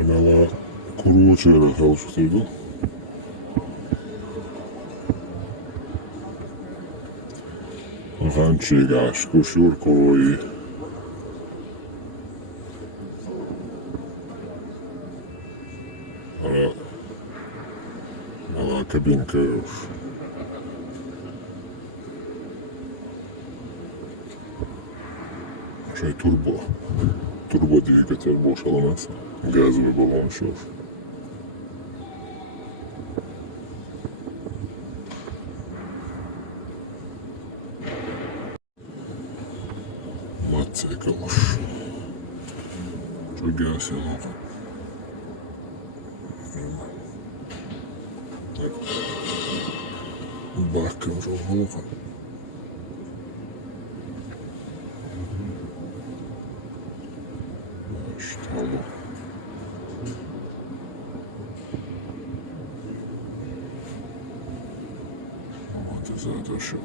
Argala kuru çalıştırdım. Rančīgās, kurš urkoja malā kabinka już. Šai turbo двигатель boşalması, газовый баллон już. Motocikls. Şu gelsin olsun. Bakın şu olsun. İşte bu. Вот и затащил.